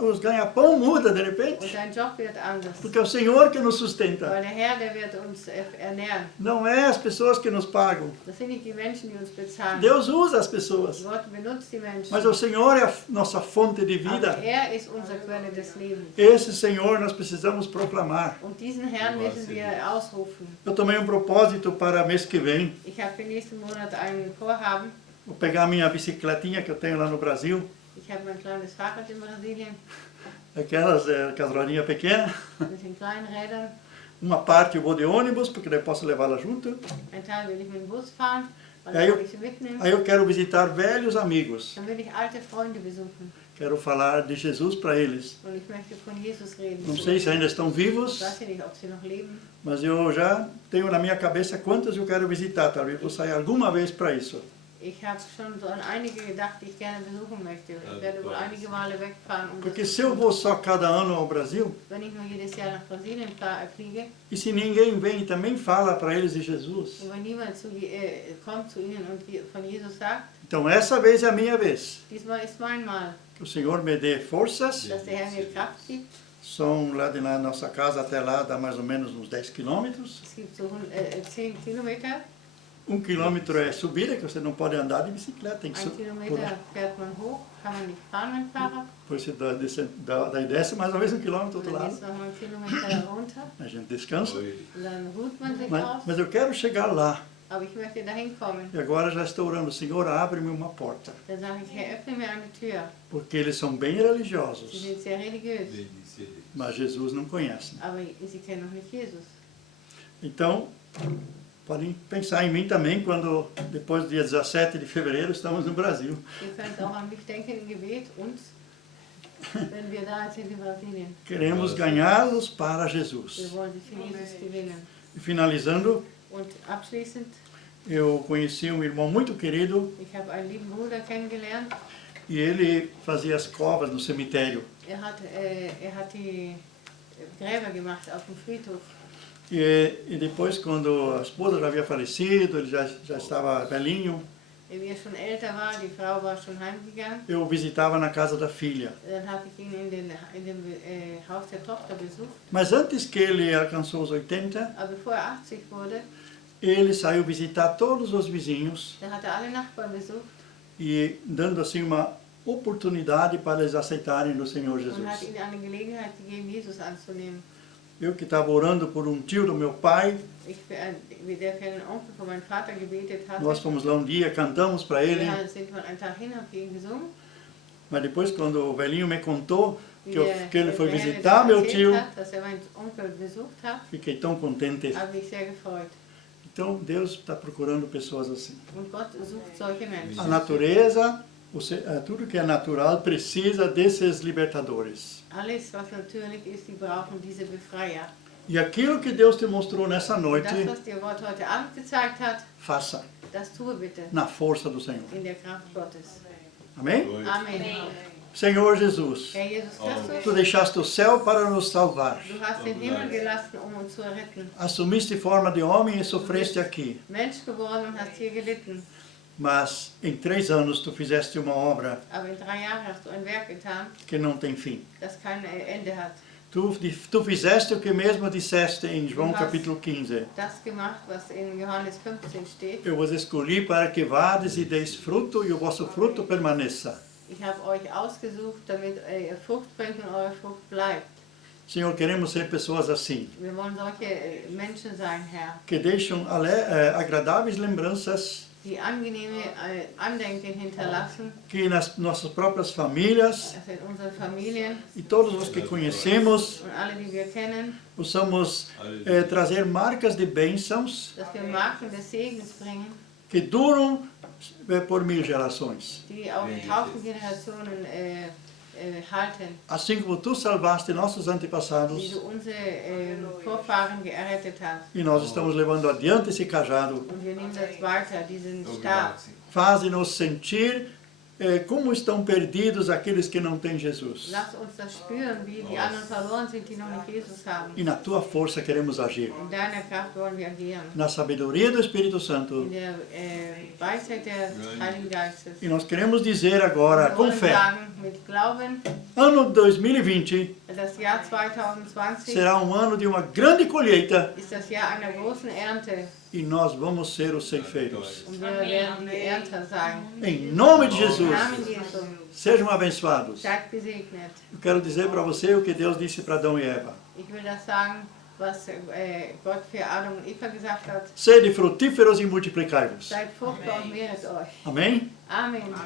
os ganha-pão muda de Und repente. dein Job wird anders. Porque é o Senhor que nos sustenta. Weil der Herr, der wird uns ernähren. Não é as pessoas que nos pagam. Das sind nicht die Menschen, die uns bezahlen. Deus usa as pessoas. Gott benutzt die Menschen. Mas o Senhor é a nossa fonte de Aber vida. er ist unsere Quelle des Lebens. Esse Senhor nós precisamos proclamar. Und diesen Herrn müssen wir ausrufen. Eu tomei propósito para mês que vem. Ich habe für nächsten Monat ein Vorhaben. Vou pegar minha bicicletinha que eu tenho lá no Brasil. Ich habe mein kleines Fahrrad in Brasilien Aquelas com as rodinhas pequenas. mit den kleinen Rädern. Uma parte eu vou de ônibus, porque daí posso levá-la junto. Ein Teil will ich mit dem Bus fahren, weil Ja, dann kann ich sie mitnehmen. Aí eu quero visitar velhos amigos. Dann will ich alte Freunde besuchen Quero falar de Jesus para eles. und ich möchte von Jesus reden. Não sei se ainda estão Ich vivos, weiß ja nicht, ob sie noch leben. mas eu já tenho na minha cabeça quantos eu quero visitar. Talvez vou sair alguma vez para isso. Ich habe schon so an einige gedacht, die ich gerne besuchen möchte. Ich werde wohl einige Male wegfahren, um Porque das se zu eu vou só cada ano ao Brasil, wenn ich nur jedes Jahr nach Brasilien fliege e se ninguém vem e também fala para eles de Jesus, und wenn niemand kommt zu ihnen und von Jesus sagt, Então essa vez é a minha vez. Diesmal ist mein Mal, Que o Senhor me dê forças. dass der Herr mir Kraft gibt. São lá de lá, nossa casa até lá dá mais ou menos uns 10 quilômetros. Es gibt so 10 Kilometer. 1 quilômetro é subida, que você não pode andar de bicicleta, tem que 1 subir. Kilometer fährt man hoch, kann man nicht fahren mit dem Fahrrad. Depois você daí desce mais ou menos 1 quilômetro do Und outro dann lado. geht es nochmal 1 Kilometer runter. A gente descansa. Und dann ruht man sich aus. Mas eu quero chegar lá. Aber ich möchte dahin kommen. E agora já estou orando, Senhor, abre-me uma porta. Dann sage ich, Herr, öffne mir eine Tür. Porque eles são bem Sie religiosos, sind sehr religiös, mas Jesus não conhecem. aber sie kennen noch nicht Jesus. Então, podem pensar em mim também quando, depois do dia 17 de fevereiro, estamos no Brasil. Ihr könnt auch an mich denken im Gebet, uns, wenn wir da sind in Brasilien. Queremos ganhá-los para Wir Jesus. wollen sie für Jesus gewinnen. E finalizando, Und abschließend, eu conheci um irmão muito querido ich habe einen lieben Bruder kennengelernt. e ele fazia as covas no cemitério. Er hat die Gräber gemacht auf dem Friedhof. E depois, quando a esposa já havia falecido, ele já estava velhinho, Wie er schon älter war, die Frau war schon heimgegangen, eu o visitava na casa da filha. dann habe ich ihn in dem Haus der Tochter besucht. Mas antes que ele alcançou os 80, Aber bevor er 80 wurde, ele saiu visitar todos os vizinhos da hat er alle Nachbarn besucht e dando assim uma oportunidade para eles aceitarem o Senhor und hat Jesus. ihnen eine Gelegenheit gegeben, Jesus anzunehmen. Eu que estava orando por um tio do meu pai, Ich, der für einen Onkel von meinem Vater gebetet hatte, nós fomos lá um dia, cantamos para ele, wir sind von einem Tag hin, habe ich ihn gesungen. mas depois quando o velhinho me contou Wie que ele foi der Herr mir visitar das meu erzählt tio, hat, dass er meinen Onkel besucht hat, fiquei tão contente. habe ich sehr gefreut. Então Deus está procurando pessoas assim. Und Gott sucht solche Menschen. A natureza, tudo que é natural precisa desses libertadores. Alles, was natürlich ist, die brauchen diese Befreier. E aquilo que Deus te mostrou nessa noite, Das, was dir Gott heute Abend gezeigt hat, faça das tue bitte na força do Senhor. in der Kraft Gottes. Amém? Amen. Senhor Jesus, Herr Jesus Christus, tu deixaste o céu para nos salvar. du hast den Himmel gelassen, um uns zu erretten. Assumiste forma de homem e sofreste aqui. Mensch geworden und hast hier gelitten. Mas em 3 anos tu fizeste uma obra Aber in 3 Jahren hast du ein Werk getan, que não tem fim. das kein Ende hat. Tu fizeste o que mesmo disseste em João Mas- capítulo 15. Das gemacht, was in Johannes 15 steht. Eu vos escolhi para que vades e deis fruto e o vosso fruto permaneça. Ich habe euch ausgesucht, damit ihr Frucht bringt und eure Frucht bleibt. Senhor, queremos ser pessoas assim, Wir wollen solche Menschen sein, Herr, que deixam agradáveis lembranças die angenehme Andenken hinterlassen, que nas nossas próprias famílias dass in unseren Familien e todos os que conhecemos und alle, die wir kennen, possamos trazer marcas de bênçãos dass wir Marken des Segens bringen, que duram por 1000 gerações. die auf 1000 Generationen halten, Assim como tu salvaste nossos wie antepassados du unsere Vorfahren gerettet hast. e nós estamos levando adiante esse cajado, Und wir nehmen das weiter, diesen Stab. faze-nos sentir como estão perdidos aqueles que não têm Jesus. Lass uns das spüren, wie die anderen verloren sind, die noch nicht Jesus haben. E na tua força queremos agir. In deiner Kraft wollen wir agieren. Na sabedoria do Espírito Santo. In der Weisheit des Heiligen Geistes. E nós queremos dizer agora, Wir com wollen fé, sagen, mit Glauben, ano 2020 das Jahr 2020 será um ano de uma grande colheita ist das Jahr einer großen Ernte. e nós vamos ser os ceifeiros. Und wir werden die Ernte sein. Em nome de Im Jesus, Namen Jesu. sejam abençoados. Seid gesegnet. Eu quero dizer para você o que Deus disse para Adão e Eva. Ich will das sagen, was Gott für Adam und Eva gesagt hat. Sede frutíferos e multiplicai-vos. Seid fruchtbar und mehret euch. Amém? Amen.